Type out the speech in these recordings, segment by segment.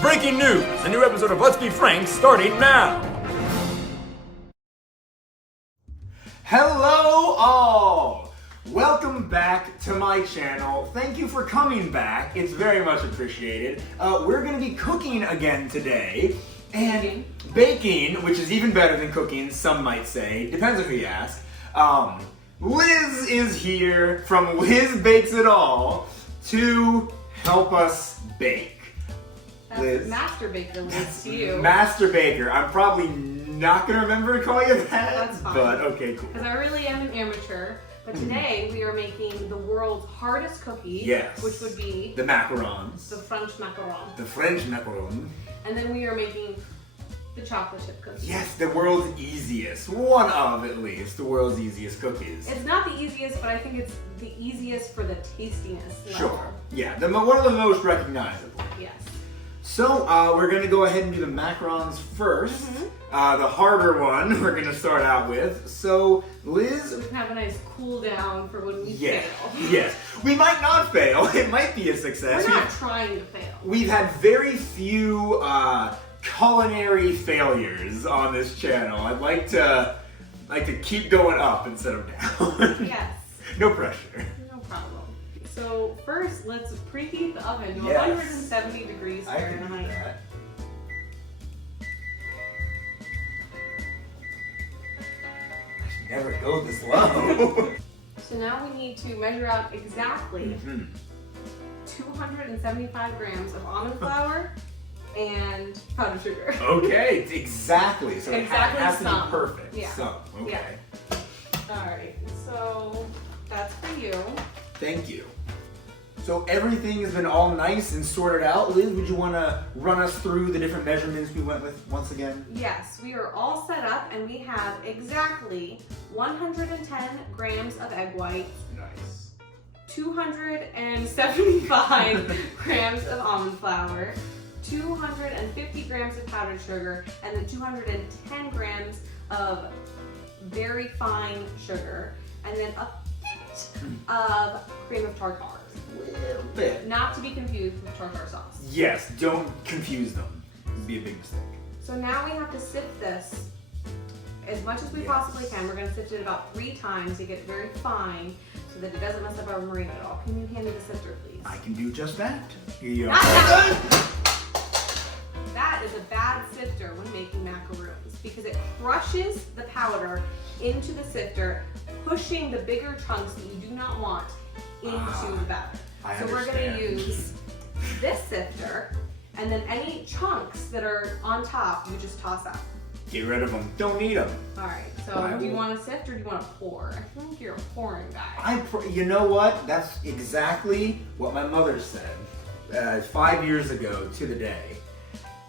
Breaking news! A new episode of Let's Be Frank starting now! Hello all! Welcome back to my channel. Thank you for coming back. It's very much appreciated. We're going to be cooking again today. And baking, which is even better than cooking, some might say. Depends on who you ask. Liz is here from Lizbakesitall to help us bake. That's Liz. Master Baker, Liz, to you. Master Baker. I'm probably not going to remember to call you that. That's fine. But okay, cool. Because I really am an amateur. But today we are making the world's hardest cookie. Yes. Which would be the macarons. the French macaron. The French macaron. And then we are making the chocolate chip cookies. Yes, the world's easiest. One of, at least, the world's easiest cookies. It's not the easiest, but I think it's the easiest for the tastiness level. Sure. Yeah, one of the most recognizable. Yes. So, we're going to go ahead and do the macarons first. The harder one we're going to start out with. So, Liz... So we can have a nice cool down for when we fail. Yes. We might not fail. It might be a success. We're not trying to fail. We've had very few culinary failures on this channel. I'd like to keep going up instead of down. Yes. No pressure. No problem. So first, let's preheat the oven to Yes. 170 degrees Fahrenheit. That. I should never go this low. So now we need to measure out exactly 275 grams of almond flour and powdered sugar. Okay, exactly. So Exactly it has to some. be perfect. Yeah. Some. Okay. Yeah. Alright, so that's for you. Thank you. So everything has been all nice and sorted out. Liz, would you want to run us through the different measurements we went with once again? Yes, we are all set up and we have exactly 110 grams of egg whites, Nice. 275 grams of almond flour, 250 grams of powdered sugar, and then 210 grams of very fine sugar, and then a bit of cream of tartar. A little bit. Not to be confused with tartar sauce. Yes, don't confuse them. It'd be a big mistake. So now we have to sift this as much as we possibly can. We're going to sift it about 3 times to get it very fine so that it doesn't mess up our meringue at all. Can you hand me the sifter, please? I can do just that. Here you are. Not that one! That is a bad sifter when making macaroons because it crushes the powder into the sifter, pushing the bigger chunks that you do not want into the batter. So we're going to use this sifter, and then any chunks that are on top, you just toss out. Get rid of them. Don't need them. All right, so do you want to sift or do you want to pour? I think you're a pouring guy. You know what? That's exactly what my mother said 5 years ago to the day.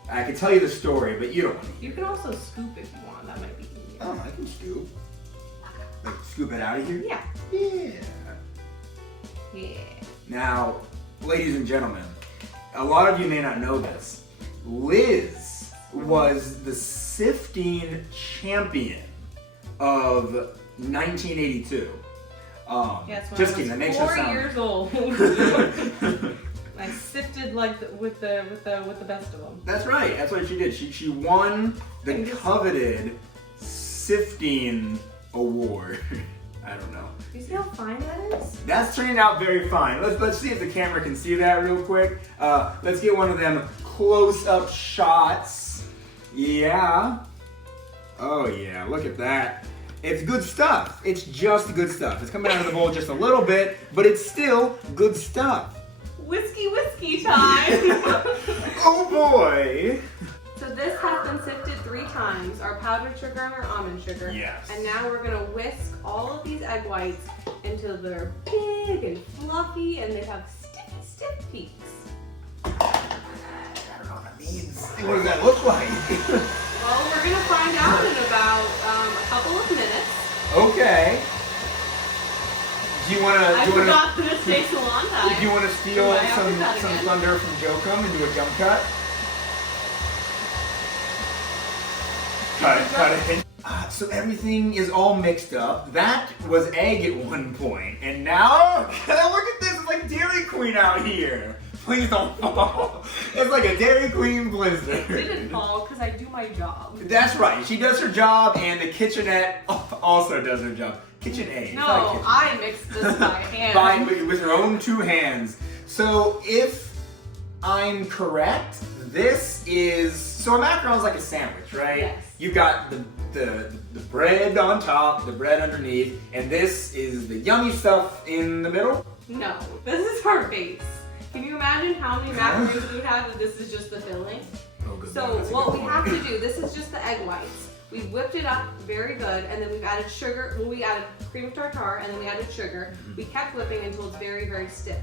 I could tell you the story, but you don't want to hear. You can also scoop if you want. That might be easier. Oh, I can scoop. Like, scoop it out of here? Yeah. Yeah. Yeah. Now, ladies and gentlemen, a lot of you may not know this. Liz was the sifting champion of 1982. Yes, when just I kidding. That was makes 4 it sound. years old. I sifted like with the best of them. That's right. That's what she did. She won the coveted sifting award. I don't know. You see how fine that is? That's turning out very fine. Let's see if the camera can see that real quick. Let's get one of them close-up shots. Yeah. Oh yeah, look at that. It's good stuff. It's just good stuff. It's coming out of the bowl just a little bit, but it's still good stuff. Whiskey time! Oh boy. So this has been sifted 3 times, our powdered sugar and our almond sugar. Yes. And now we're gonna whisk all of these egg whites until they're big and fluffy and they have stiff peaks. I don't know what that means. What does that look like? Well, we're gonna find out in about a couple of minutes. Okay. Do you want to? I forgot that it takes a long time. Do you want to steal Am I some out of that again? thunder from Jokum and do a jump cut? Cut it. So everything is all mixed up. That was egg at one point, and now look at this. It's like Dairy Queen out here. Please don't fall. It's like a Dairy Queen blizzard. It didn't fall because I do my job. That's right. She does her job, and the kitchenette also does her job. KitchenAid. No, I mixed this by hand. With her own 2 hands. So if I'm correct, this is so a macaron's like a sandwich, right? Yes. You've got the bread on top, the bread underneath, and this is the yummy stuff in the middle. No, this is our base. Can you imagine how many macaroons we would have if this is just the filling? Oh, good. So what we have to do, this is just the egg whites. We've whipped it up very good, and then we've added sugar. Well, we added cream of tartar, and then we added sugar. We kept whipping until it's very, very stiff.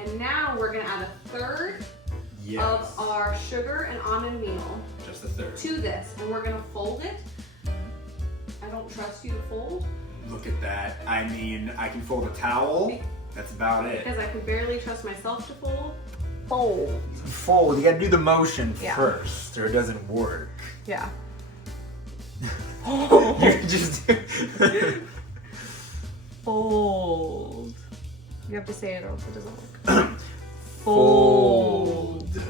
And now we're gonna add a third of our sugar and almond meal. Just a third. To this, and we're gonna fold it. I don't trust you to fold. Look at that. I mean, I can fold a towel. That's about it. Because I can barely trust myself to fold. Fold. You gotta do the motion Yeah. first, or it doesn't work. Yeah. You just Fold. You have to say it or else it doesn't work. Fold.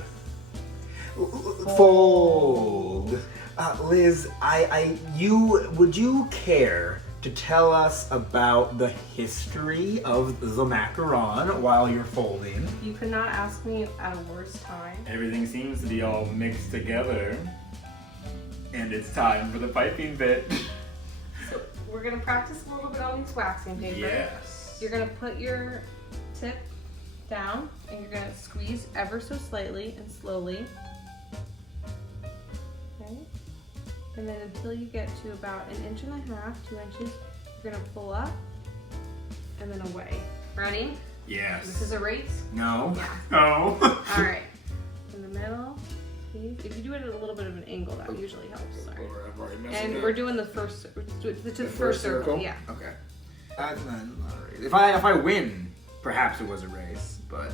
Fold. Liz, would you care to tell us about the history of the macaron while you're folding? You could not ask me at a worse time. Everything seems to be all mixed together. And it's time for the piping bit. So we're gonna practice a little bit on this waxing paper. Yes. You're gonna put your tip down and you're gonna squeeze ever so slightly and slowly. Okay. And then until you get to about 1.5 inches, 2 inches, you're gonna pull up and then away. Ready? Yes. This is a race. No. Yeah. No. All right. In the middle. If you do it at a little bit of an angle, that usually helps. Sorry. And we're doing the first to the first circle. Yeah. Okay. That's not a race. If I win, perhaps it was a race, but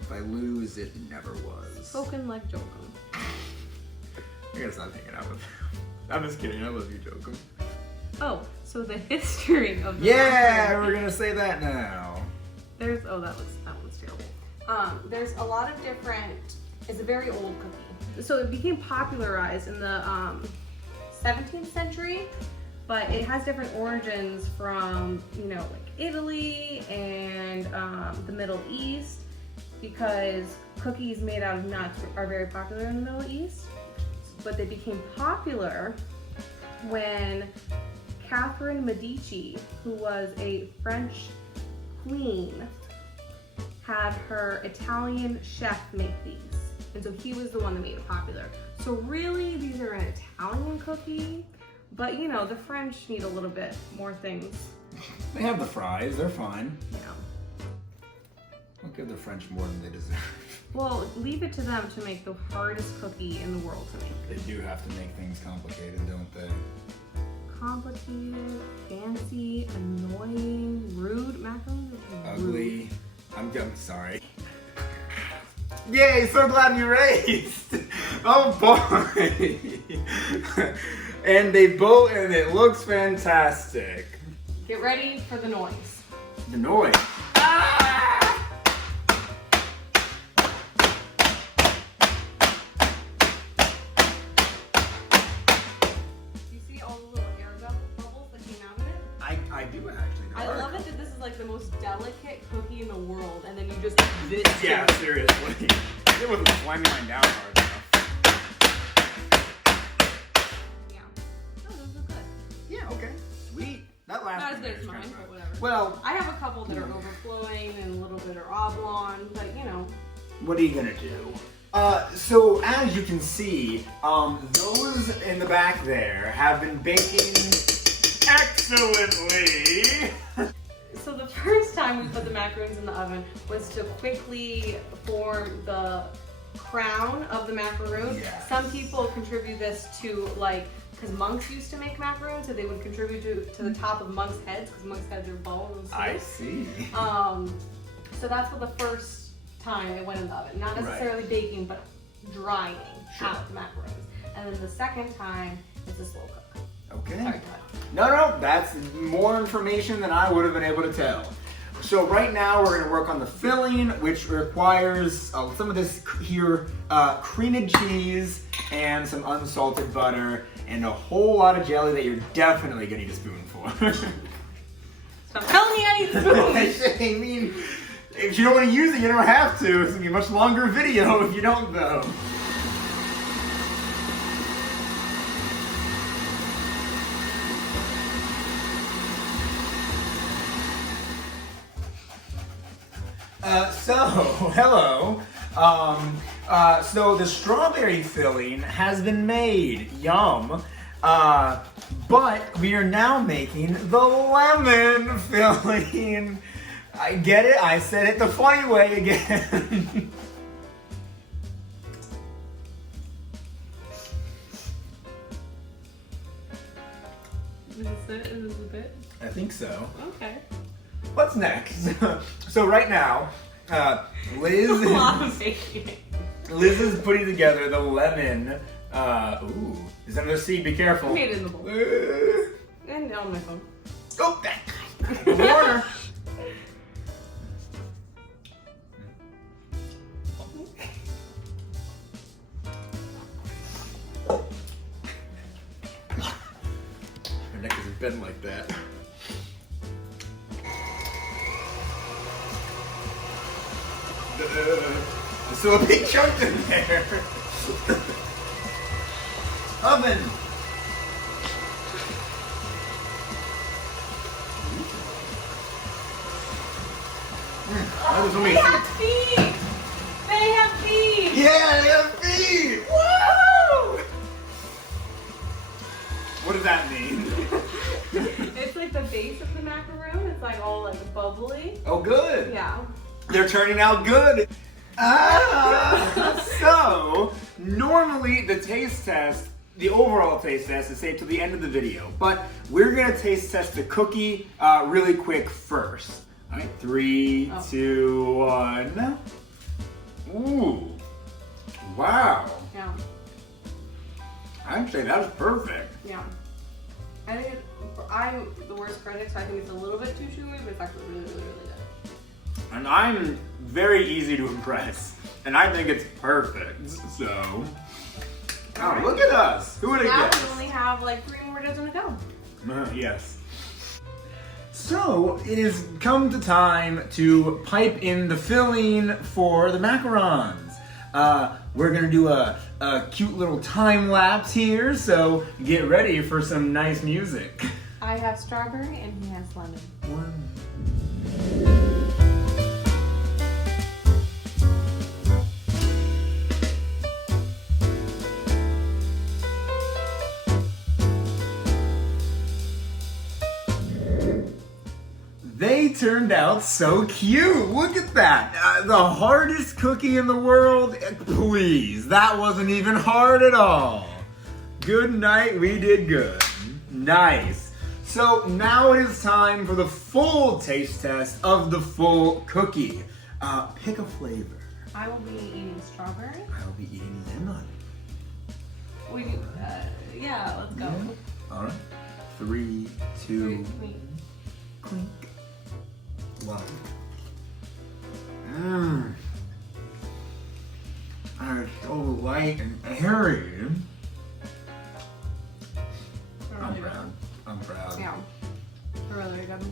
if I lose, it never was. Spoken like Jokum. I gotta stop hanging out with you. I'm just kidding. I love you, Jokum. Oh, so the history of the Yeah, we're gonna say that now. that one's terrible. There's a lot of different. It's a very old cookie. So it became popularized in the 17th century, but it has different origins from, like Italy and the Middle East, because cookies made out of nuts are very popular in the Middle East. But they became popular when Catherine Medici, who was a French queen, had her Italian chef make these. And so he was the one that made it popular. So really, these are an Italian cookie, but the French need a little bit more things. They have the fries. They're fine. Yeah. Don't give the French more than they deserve. Well, leave it to them to make the hardest cookie in the world to make. They do have to make things complicated, don't they? Complicated, fancy, annoying, rude. Macarons are rude. Ugly. I'm sorry. Yay, so glad you raced! Oh boy! And it looks fantastic. Get ready for the noise. The noise. You see all the little air bubbles that came out of it? I do actually. I love it that this is like the most delicate cookie in the world, and then you just Yeah, seriously. It wasn't slamming mine down hard enough. Yeah. Oh, those are good. Yeah, okay. Sweet. That last Not as one good there as is mine, kinda- but whatever. Well, I have a couple that are overflowing and a little bit are oblong, but what are you gonna do? So as you can see, those in the back there have been baking excellently. So the first time we put the macarons in the oven was to quickly form the crown of the macaroon. Yes. Some people contribute this to because monks used to make macaroons, so they would contribute to the top of monks' heads, because monks' heads are bald and I smooth. see. So that's what the first time it went in the oven. Not necessarily baking, but drying out the macarons. And then the second time, it's a slow cook. Okay. Sorry, go ahead. No, that's more information than I would have been able to tell. So right now we're gonna work on the filling, which requires some of this here cream cheese and some unsalted butter and a whole lot of jelly that you're definitely gonna need a spoon for. Stop telling me I need spoons. I mean, if you don't want to use it, you don't have to. It's gonna be a much longer video if you don't, though. Hello. So the strawberry filling has been made. Yum. But we are now making the lemon filling. I get it. I said it the funny way again. Is this it? Is this a bit? I think so. Okay. What's next? So right now, Liz A lot of baking. Liz is putting together the lemon. Ooh, is under the seed? Be careful. I made it in the bowl. And on my phone. Oh, that Warner. Her neck is bent like that. There's still a big chunk in there. Oven. That was They amazing. have feet! They have feet! Yeah, they have feet! Woo! What does that mean? It's like the base of the macaron. It's like all like bubbly. Oh, good. Yeah. They're turning out good. So, normally the taste test, the overall taste test is saved to the end of the video, but we're gonna taste test the cookie really quick first. All right, 3, 2, 1. Ooh, wow. Yeah. I'd say that was perfect. Yeah. I think I'm the worst critic, so I think it's a little bit too chewy, but it's actually really, really, really good. And I'm very easy to impress, and I think it's perfect. So, oh, look at us. Who would have Now guessed? we only have like 3 more dozen to go. Yes. So it has come to time to pipe in the filling for the macarons. We're gonna do a cute little time lapse here, so get ready for some nice music. I have strawberry and he has lemon. They turned out so cute. Look at that. The hardest cookie in the world? Please, that wasn't even hard at all. Good night, we did good. Nice. So now it is time for the full taste test of the full cookie. Pick a flavor. I will be eating strawberry. I will be eating lemon. Yeah, let's go. All right. 3, 2, Wait. clink. Wow. Mmm. It's so light and airy. I'm proud. I'm proud. Yeah. They're really good.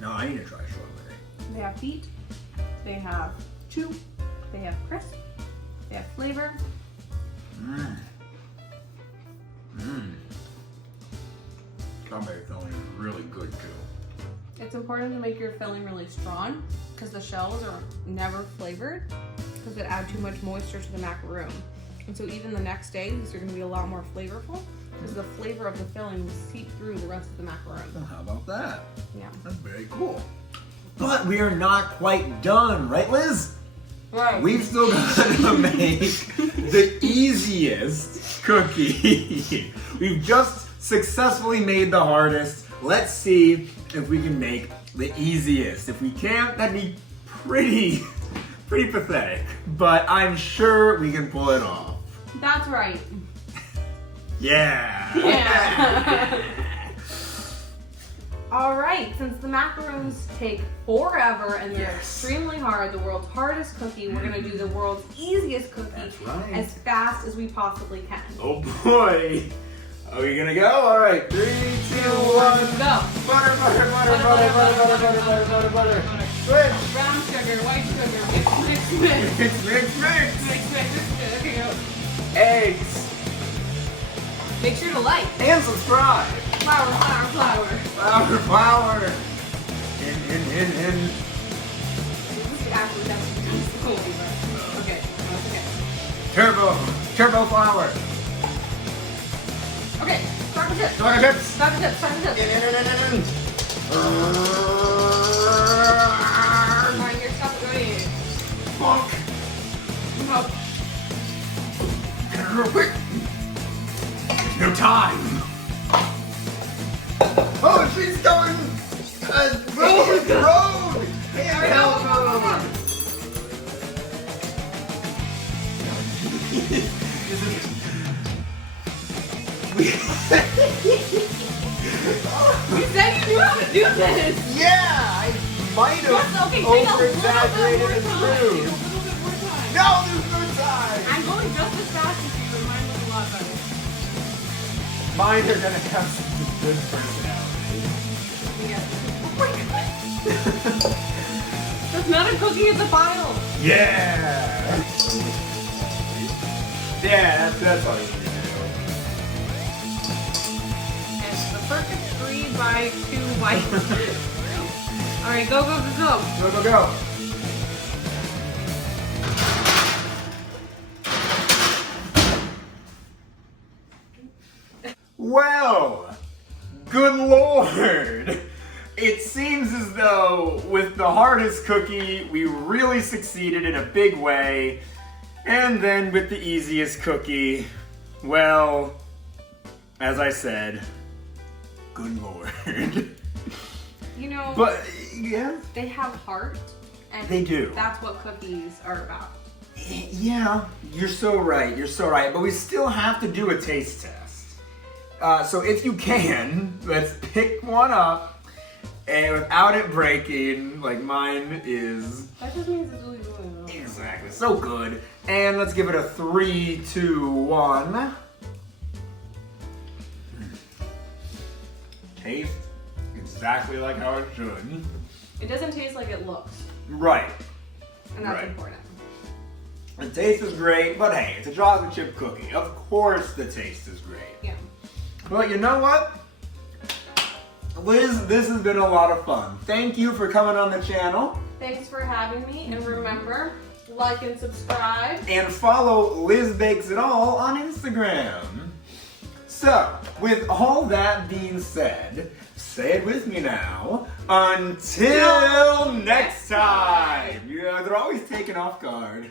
No, I need to try strawberry. They have feet. They have chew. They have crisp. They have flavor. Mmm. Mmm. Strawberry filling is really good too. It's important to make your filling really strong because the shells are never flavored because it adds too much moisture to the macaroon. And so even the next day, these are going to be a lot more flavorful because the flavor of the filling will seep through the rest of the macaroon. Well, how about that? Yeah. That's very cool. But we are not quite done, right, Liz? Right. We've still got to make the easiest cookie. We've just successfully made the hardest. Let's see if we can make the easiest. If we can't, that'd be pretty pathetic. But I'm sure we can pull it off. That's right. Yeah. Yeah. All right, since the macarons take forever and they're extremely hard, the world's hardest cookie, we're gonna do the world's easiest cookie as fast as we possibly can. Oh boy. Are we gonna go? All right, 3, 2, 1. Go. Butter, butter, butter, butter, butter, butter, butter, butter, butter. Switch. Brown sugar, white sugar, mix, mix, mix. Mix, mix, mix. Mix, mix, mix. Okay, go. Eggs. Make sure to like. And subscribe. Flour, flour, flour. Flour, flour. In. This is actually that's cool, but okay, okay. Turbo flour. Okay, start the tip. Start the tips. Start the tip. Start the tip. In. Alright, your stuff ready. Fuck. No. Real quick. There's no time. Oh, she's going. Road. Handheld mode. You said you knew how to do this. Yeah, I might have Okay, over-exaggerated and take a through. little bit more time. No, there's no time. I'm going just as fast as you, and mine was a lot better. Mine are gonna have some good personality. Oh my god. That's not a cookie, it's a file. Yeah. Yeah, that's all you need to do. And the perfect 3x2 white. Alright, go, go, go, go. Go, go, go. Well, good lord. It seems as though with the hardest cookie, we really succeeded in a big way. And then with the easiest cookie, well, as I said, good lord. You know, But, yeah. they have heart, and They do. That's what cookies are about. Yeah, you're so right, but we still have to do a taste test. So if you can, let's pick one up, and without it breaking, like mine is. That just means it's really good. Exactly, so good. And let's give it a 3, 2, 1. Taste exactly like how it should. It doesn't taste like it looks, Right. and that's Right. important. The taste is great, but hey, it's a chocolate chip cookie. Of course the taste is great. Yeah. Well, you know what? Liz, this has been a lot of fun. Thank you for coming on the channel. Thanks for having me, and remember, like and subscribe. And follow Lizbakesitall on Instagram. So, with all that being said, say it with me now. Until next time! Yeah, they're always taken off guard.